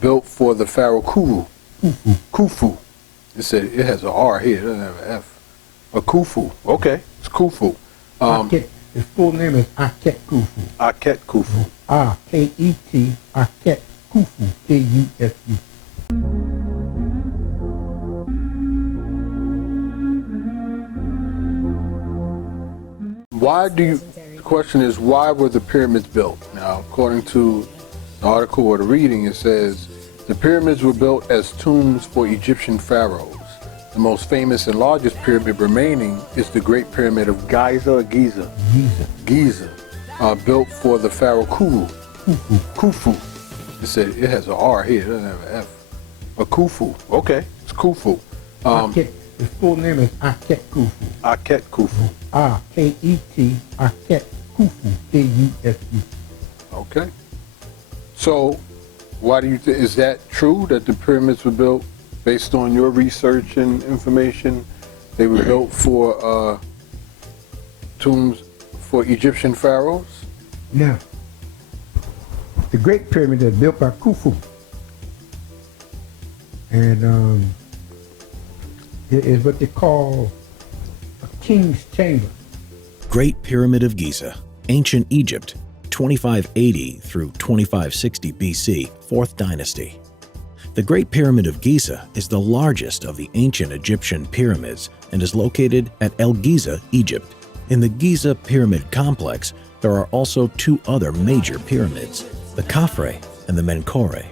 built for the pharaoh Khufu. It said it has an R here, it doesn't have an F. A Khufu. Okay, it's Khufu. His full name is Aket Khufu. Aket Khufu. K-E-T, Aket Khufu, K-U-F-U. The question is, why were the pyramids built? Now, according to the article or the reading, it says, the pyramids were built as tombs for Egyptian pharaohs. The most famous and largest pyramid remaining is the Great Pyramid of Giza, built for the pharaoh Khufu. It said it has an R here, it doesn't have an F. A Khufu. Okay, it's Khufu. His full name is Aket Khufu. Aket Khufu. K-E-T, Aket Khufu, K-U-F-U. Okay. So, why do you think, is that true that the pyramids were built based on your research and information? They were built for tombs for Egyptian pharaohs? Now, the Great Pyramid is built by Khufu. And it is what they call a king's chamber. Great Pyramid of Giza, Ancient Egypt, 2580 through 2560 BC, 4th Dynasty. The Great Pyramid of Giza is the largest of the ancient Egyptian pyramids and is located at El Giza, Egypt. In the Giza Pyramid Complex, there are also two other major pyramids, the Khafre and the Menkore.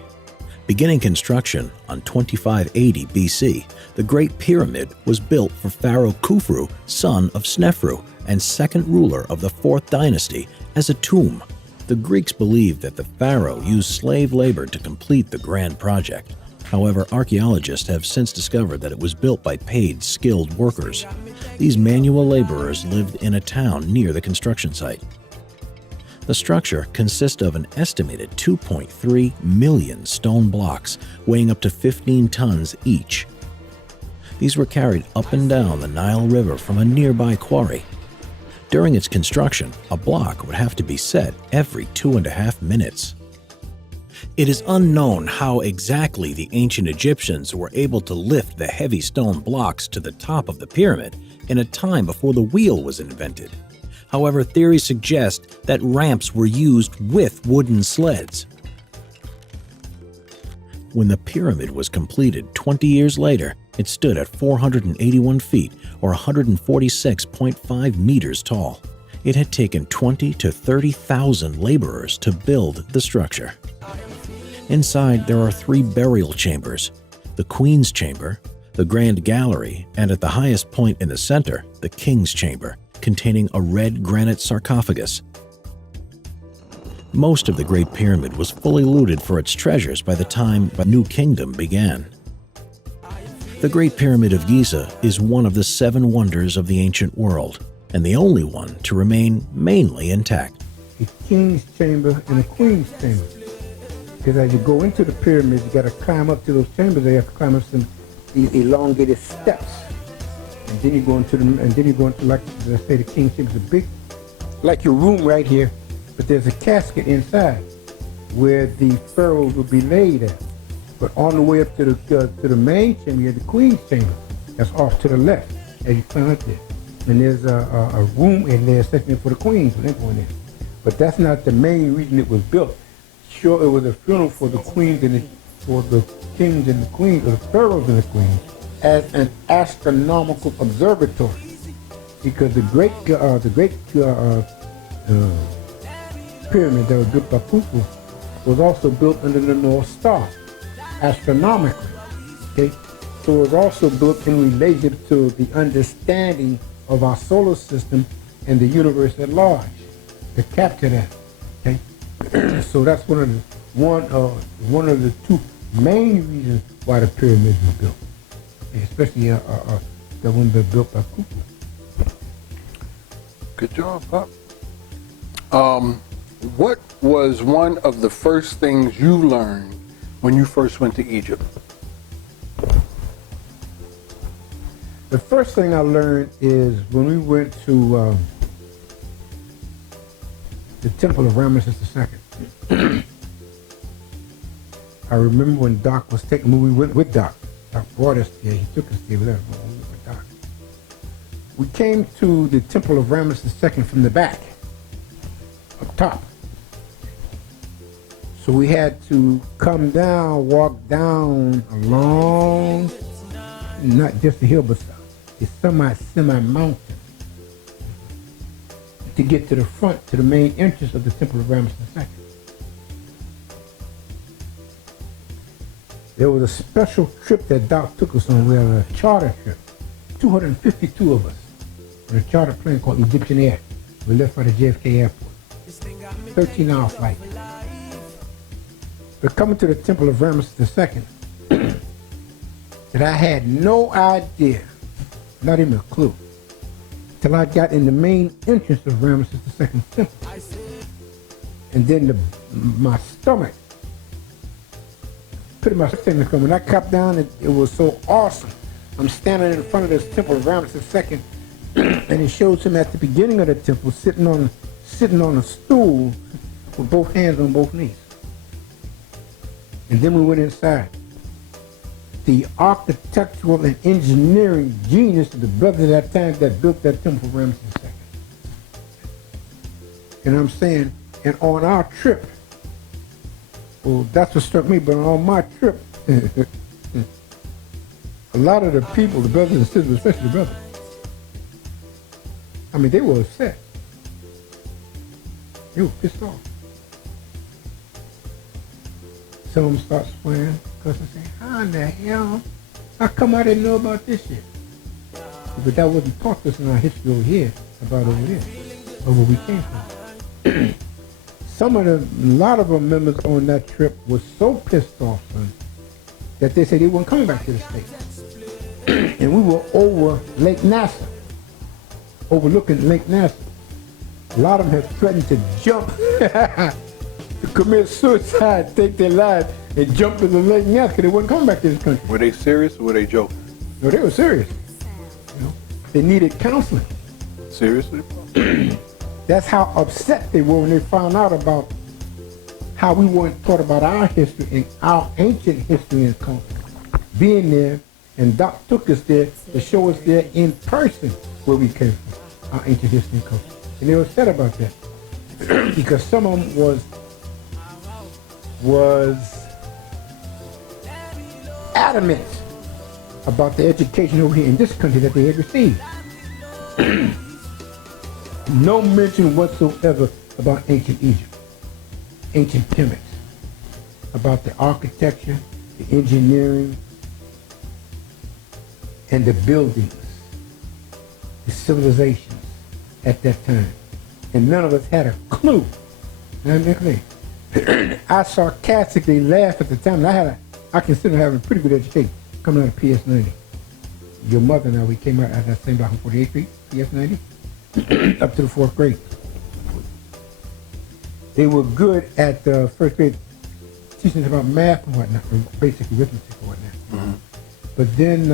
Beginning construction on 2580 BC, the Great Pyramid was built for Pharaoh Khufu, son of Snefru and second ruler of the 4th Dynasty, as a tomb. The Greeks believed that the pharaoh used slave labor to complete the grand project. However, archaeologists have since discovered that it was built by paid, skilled workers. These manual laborers lived in a town near the construction site. The structure consists of an estimated 2.3 million stone blocks, weighing up to 15 tons each. These were carried up and down the Nile River from a nearby quarry. During its construction, a block would have to be set every 2.5 minutes. It is unknown how exactly the ancient Egyptians were able to lift the heavy stone blocks to the top of the pyramid in a time before the wheel was invented. However, theories suggest that ramps were used with wooden sleds. When the pyramid was completed 20 years later, it stood at 481 feet or 146.5 meters tall. It had taken 20 to 30,000 laborers to build the structure. Inside, there are 3 burial chambers: the Queen's Chamber, the Grand Gallery, and at the highest point in the center, the King's Chamber, containing a red granite sarcophagus. Most of the Great Pyramid was fully looted for its treasures by the time the New Kingdom began. The Great Pyramid of Giza is one of the 7 wonders of the ancient world, and the only one to remain mainly intact. The King's Chamber and the Queen's Chamber. Because as you go into the pyramids, you got to climb up to those chambers. They have to climb up these elongated steps, and then you go into them. And then you go into, like, let's say, the King's Chamber is a big, like your room right here, but there's a casket inside where the pharaohs will be laid at. But on the way up to the main chamber, you have the Queen's Chamber. That's off to the left as you climb up there. And there's a room in there, section for the queens when they go in there. But that's not the main reason it was built. Sure, it was a funeral for the queens and for the kings and the queens, or the pharaohs and the queens, as an astronomical observatory. Because the great pyramid that was built by Khufu was also built under the North Star, astronomically. Okay, so it was also built in relation to the understanding of our solar system and the universe at large, to capture that. Okay, so that's one of the 2 main reasons why the pyramids were built, especially the one that built by Khufu. Good job, Pop. What was one of the first things you learned when you first went to Egypt? The first thing I learned is when we went to the Temple of Ramesses II. I remember when Doc was taking me, we went with Doc. Doc brought us there, he took us there with us, but we went with Doc. We came to the Temple of Ramesses II from the back, up top. So we had to come down, walk down a long, not just a hill, but a semi-mountain to get to the front, to the main entrance of the Temple of Ramesses II. There was a special trip that Doc took us on. We had a charter trip, 252 of us, on a charter plane called Egyptian Air. We left out of JFK Airport, 13-hour flight. We're coming to the Temple of Ramesses II, that I had no idea, not even a clue, till I got in the main entrance of Ramesses II temple. And then my stomach, pretty much thing. When I got down, it was so awesome. I'm standing in front of this Temple of Ramesses II, and it shows him at the beginning of the temple sitting on a stool with both hands on both knees. And then we went inside. The architectural and engineering genius of the brothers at that time that built that Temple of Ramesses II. And I'm saying, and on our trip, well, that's what struck me, but on my trip, a lot of the people, the brothers and sisters, especially the brothers, I mean, they were upset. They were pissed off. Some of them start swearing because they say, how in the hell? How come I didn't know about this shit? But that wasn't taught to us in our history over here, about over there, or where we came from. A lot of our members on that trip were so pissed off, son, that they said they weren't coming back to the States. And we were over Lake Nassau, overlooking Lake Nassau. A lot of them had threatened to jump, to commit suicide, take their lives, and jump into Lake Nassau because they weren't coming back to this country. Were they serious or were they joking? No, they were serious. You know, they needed counseling. Seriously? That's how upset they were when they found out about how we weren't taught about our history and our ancient history and culture. Being there, and Doc took us there to show us there in person where we came from, our ancient history and culture. And they were upset about that because some of them was adamant about the education over here in this country that they had received. No mention whatsoever about ancient Egypt, ancient pyramids, about the architecture, the engineering, and the buildings, the civilizations at that time. And none of us had a clue. I sarcastically laughed at the time. I consider having a pretty good education coming out of PS 90. Your mother and I, we came out at that same block on 48th Street, PS 90. Up to the 4th grade. They were good at the 1st grade, teaching us about math and whatnot, or basic arithmetic and whatnot. Mm-hmm. But then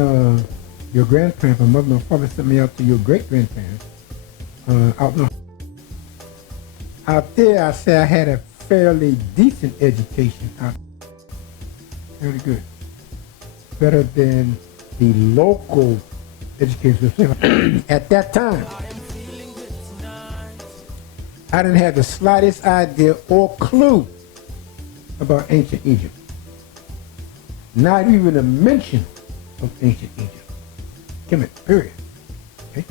your grandparents, my mother and my father, sent me out to your great-grandparents out there. I say I had a fairly decent education out there. Fairly good. Better than the local education at that time. I didn't have the slightest idea or clue about ancient Egypt. Not even a mention of ancient Egypt. Kemet, period. Okay?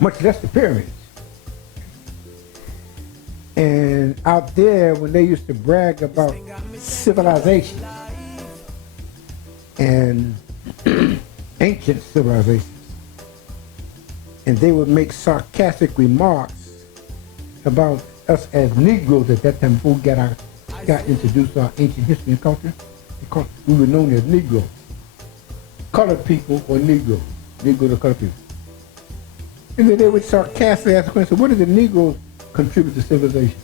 Much less the pyramids. And out there, when they used to brag about civilization and ancient civilizations, and they would make sarcastic remarks about us as Negroes at that time before we got introduced to our ancient history and culture. Because we were known as Negroes. Colored people or Negroes. Negroes or colored people. And then they would sarcastically ask the question, what did the Negroes contribute to civilization?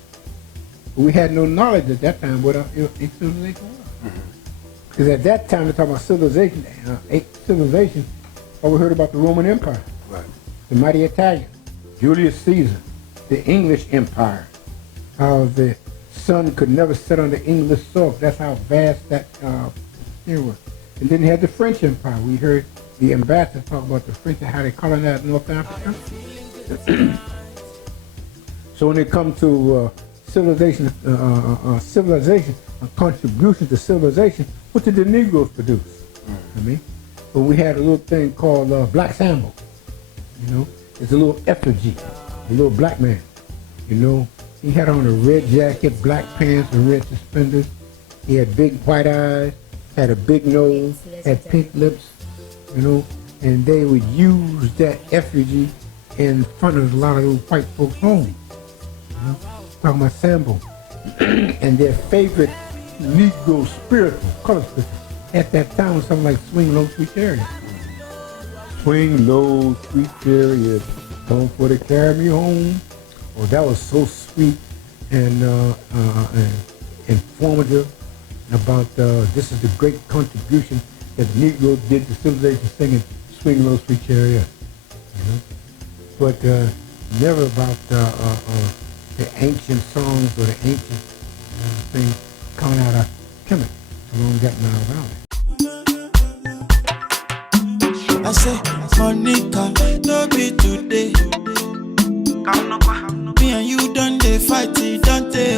We had no knowledge at that time what our civilization was. Because at that time, they're talking about civilization, all we heard about the Roman Empire. Right. The mighty Italian, Julius Caesar, the English Empire, how the sun could never set on the English soil. That's how vast that area was. And then you had the French Empire. We heard the ambassador talk about the French and how they colonized North Africa. So when it comes to civilization, a contribution to civilization, what did the Negroes produce? I mean, but we had a little thing called Black Sambo. You know, it's a little effigy, a little black man. You know, he had on a red jacket, black pants, and red suspenders. He had big white eyes, had a big nose, had pink lips. You know, and they would use that effigy in front of a lot of those white folks' homes. You know, talking about Sambo. And their favorite Negro spiritual, color spiritual, at that time was something like Swing Low, Sweet Chariot. Swing low, sweet chariot, don't for to carry me home. Oh, that was so sweet and informative about this is the great contribution that the Negroes did to civilization, singing Swing Low, Sweet Chariot. You know? But never about the ancient songs or the ancient things coming out of Kemet along that Nile Valley. I say, Monica, no be today. Me and you done the fight, don't they?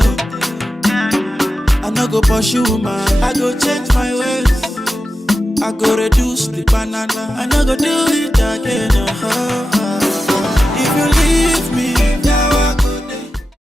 I no go pursue man, I go change my ways. I go reduce the banana, I no go do it again. If you leave me,